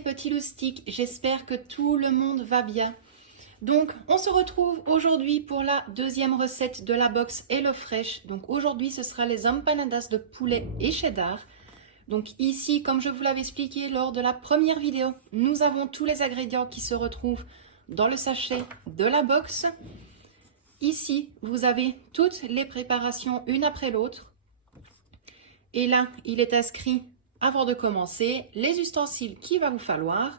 mes petits loustiques, j'espère que tout le monde va bien. Donc on se retrouve aujourd'hui pour la deuxième recette de la box HelloFresh. Donc aujourd'hui ce sera les empanadas de poulet et cheddar. Donc ici, comme je vous l'avais expliqué lors de la première vidéo, nous avons tous les ingrédients qui se retrouvent dans le sachet de la box. Ici, vous avez toutes les préparations une après l'autre. Et là, il est inscrit, avant de commencer, les ustensiles qu'il va vous falloir,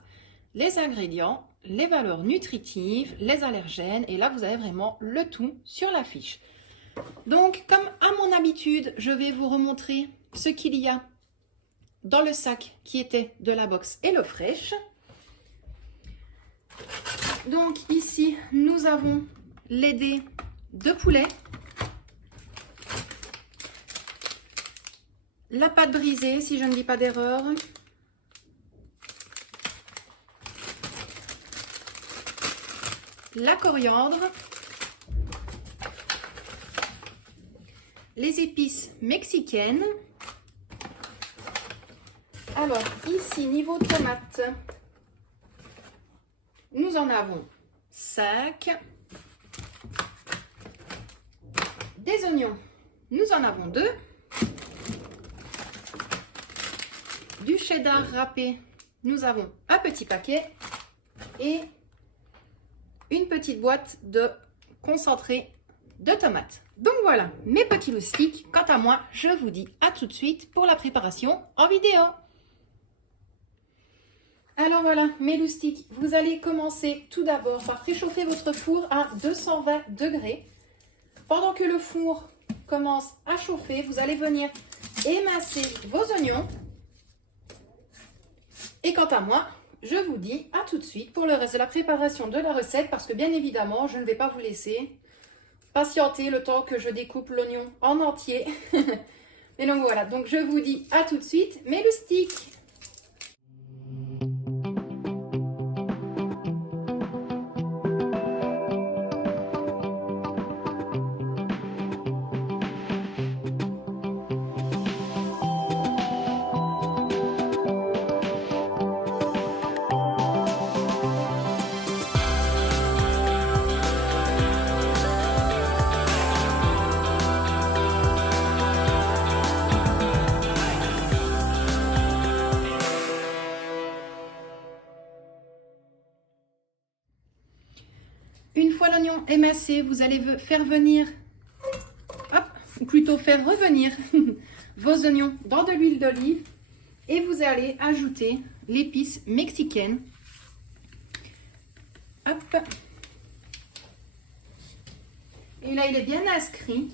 les ingrédients, les valeurs nutritives, les allergènes. Et là, vous avez vraiment le tout sur la fiche. Donc, comme à mon habitude, je vais vous remontrer ce qu'il y a dans le sac qui était de la box HelloFresh. Donc ici, nous avons les dés de poulet, la pâte brisée, si je ne dis pas d'erreur, la coriandre, les épices mexicaines. Alors ici, niveau tomates, nous en avons 5. Des oignons, nous en avons 2. Du cheddar râpé, nous avons un petit paquet. Et une petite boîte de concentré de tomates. Donc voilà, mes petits loustiques. Quant à moi, je vous dis à tout de suite pour la préparation en vidéo. Alors voilà, mes loustiques, vous allez commencer tout d'abord par préchauffer votre four à 220 degrés. Pendant que le four commence à chauffer, vous allez venir émincer vos oignons. Et quant à moi, je vous dis à tout de suite pour le reste de la préparation de la recette, parce que bien évidemment, je ne vais pas vous laisser patienter le temps que je découpe l'oignon en entier. Et donc voilà, donc je vous dis à tout de suite, mes loustiques. Une fois l'oignon émincé, vous allez faire venir, ou plutôt faire revenir vos oignons dans de l'huile d'olive et vous allez ajouter l'épice mexicaine. Hop. Et là, il est bien inscrit.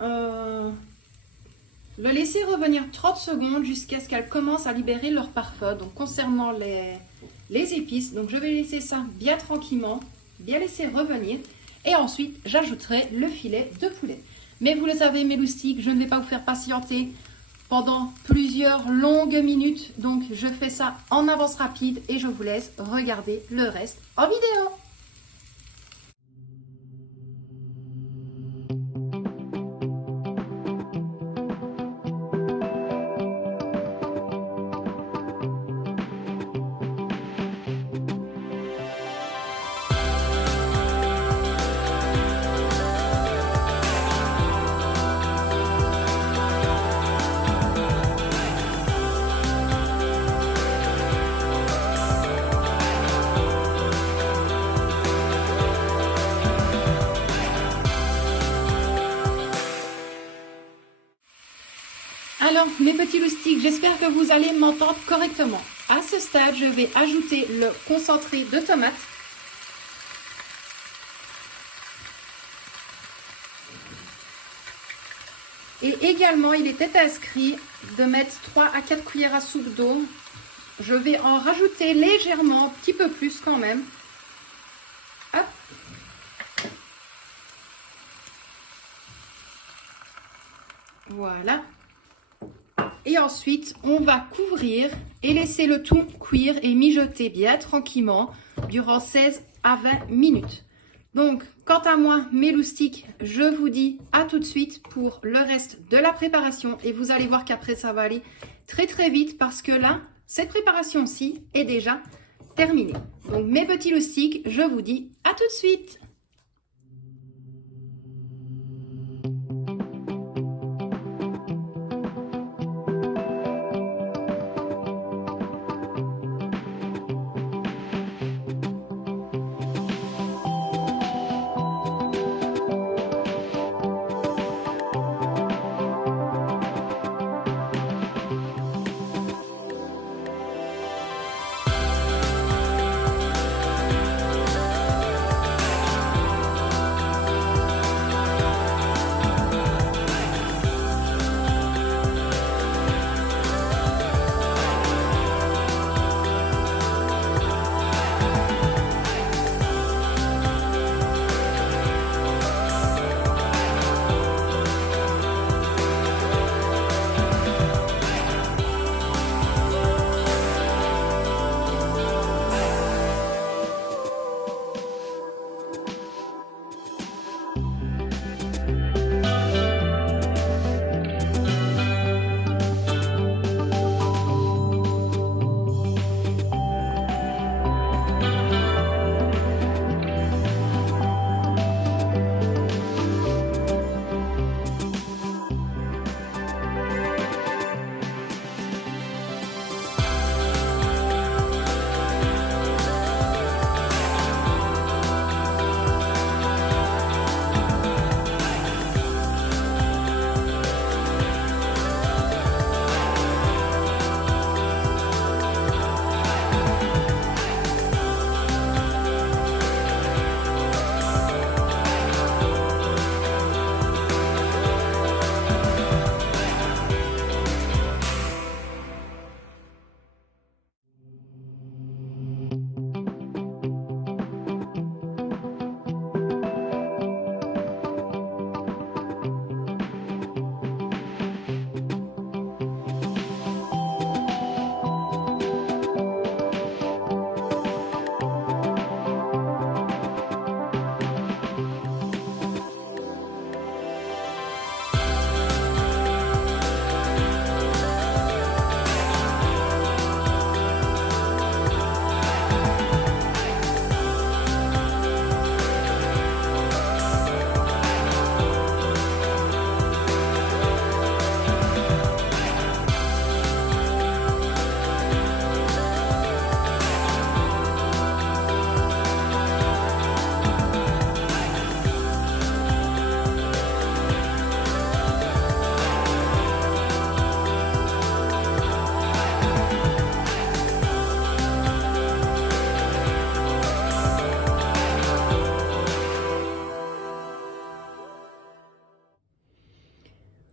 Le laisser revenir 30 secondes jusqu'à ce qu'elles commencent à libérer leur parfum. Donc concernant les épices, donc je vais laisser ça bien tranquillement, bien laisser revenir. Et ensuite, j'ajouterai le filet de poulet. Mais vous le savez, mes loustiques, je ne vais pas vous faire patienter pendant plusieurs longues minutes. Donc je fais ça en avance rapide et je vous laisse regarder le reste en vidéo. Alors, mes petits loustiques, j'espère que vous allez m'entendre correctement. À ce stade, je vais ajouter le concentré de tomates. Et également, il était inscrit de mettre 3 à 4 cuillères à soupe d'eau. Je vais en rajouter légèrement, un petit peu plus quand même. Hop. Voilà. Et ensuite, on va couvrir et laisser le tout cuire et mijoter bien tranquillement durant 16 à 20 minutes. Donc, quant à moi, mes loustiques, je vous dis à tout de suite pour le reste de la préparation. Et vous allez voir qu'après, ça va aller très très vite parce que là, cette préparation-ci est déjà terminée. Donc mes petits loustiques, je vous dis à tout de suite.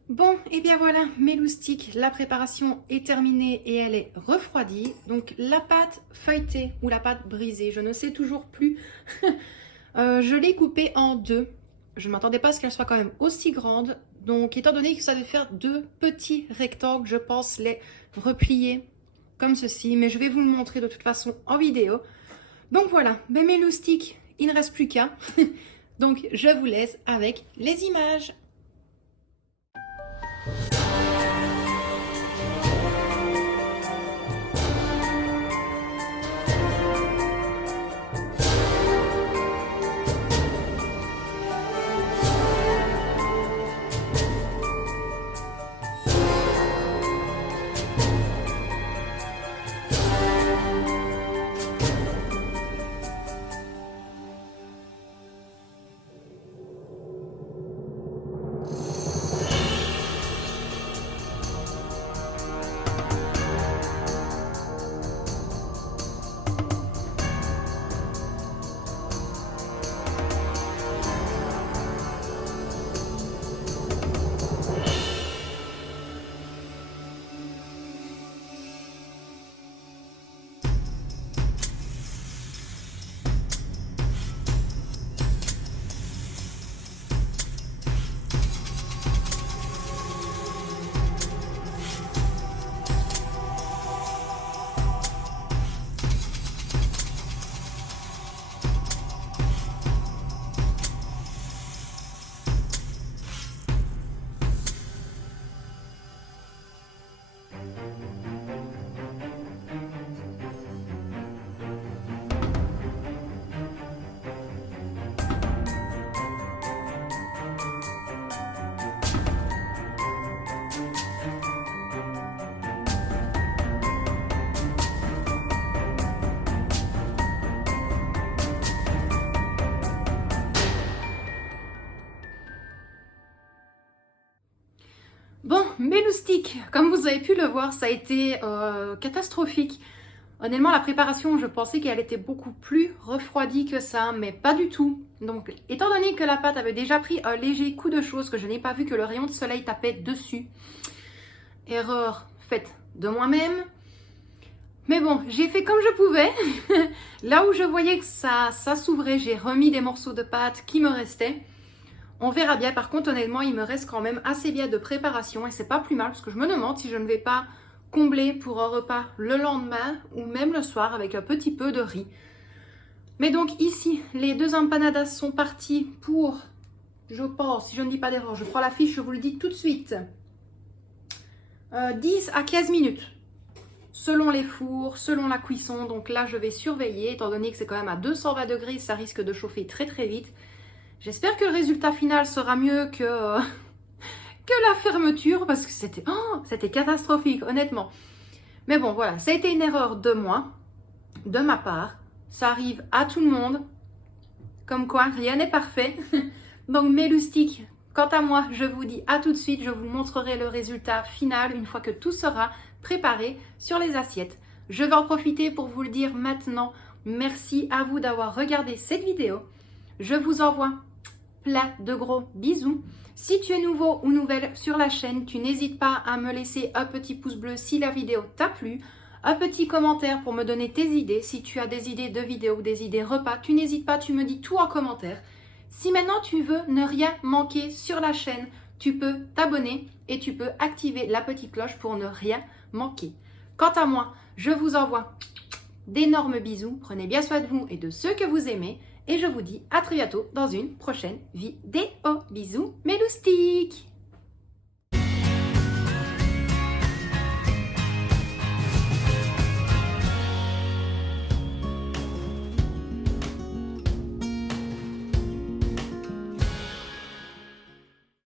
Bon, et bien voilà, mes loustiques, la préparation est terminée et elle est refroidie. Donc la pâte feuilletée ou la pâte brisée, je ne sais toujours plus. Je l'ai coupée en deux. Je ne m'attendais pas à ce qu'elle soit quand même aussi grande. Donc étant donné que ça devait faire deux petits rectangles, je pense les replier comme ceci. Mais je vais vous le montrer de toute façon en vidéo. Donc voilà, ben mes loustiques, il ne reste plus qu'un. Donc je vous laisse avec les images. Bon, mes loustiques, comme vous avez pu le voir, ça a été catastrophique. Honnêtement, la préparation, je pensais qu'elle était beaucoup plus refroidie que ça, mais pas du tout. Donc, étant donné que la pâte avait déjà pris un léger coup de chaud, que je n'ai pas vu que le rayon de soleil tapait dessus, erreur faite de moi-même. Mais bon, j'ai fait comme je pouvais. Là où je voyais que ça s'ouvrait, j'ai remis des morceaux de pâte qui me restaient. On verra bien. Par contre, honnêtement, il me reste quand même assez bien de préparation et c'est pas plus mal parce que je me demande si je ne vais pas combler pour un repas le lendemain ou même le soir avec un petit peu de riz. Mais donc ici, les 2 empanadas sont partis pour, je pense, si je ne dis pas d'erreur, je prends la fiche, je vous le dis tout de suite, 10 à 15 minutes. Selon les fours, selon la cuisson. Donc là, je vais surveiller, étant donné que c'est quand même à 220 degrés, ça risque de chauffer très très vite. J'espère que le résultat final sera mieux que la fermeture, parce que c'était catastrophique, honnêtement. Mais bon, voilà, ça a été une erreur de moi, de ma part. Ça arrive à tout le monde. Comme quoi, rien n'est parfait. Donc mes loustiques, quant à moi, je vous dis à tout de suite. Je vous montrerai le résultat final une fois que tout sera préparé sur les assiettes. Je vais en profiter pour vous le dire maintenant. Merci à vous d'avoir regardé cette vidéo. Je vous envoie plein de gros bisous. Si tu es nouveau ou nouvelle sur la chaîne, tu n'hésites pas à me laisser un petit pouce bleu si la vidéo t'a plu. Un petit commentaire pour me donner tes idées. Si tu as des idées de vidéos, des idées repas, tu n'hésites pas, tu me dis tout en commentaire. Si maintenant tu veux ne rien manquer sur la chaîne, tu peux t'abonner et tu peux activer la petite cloche pour ne rien manquer. Quant à moi, je vous envoie d'énormes bisous. Prenez bien soin de vous et de ceux que vous aimez. Et je vous dis à très bientôt dans une prochaine vidéo. Bisous mes loustiques!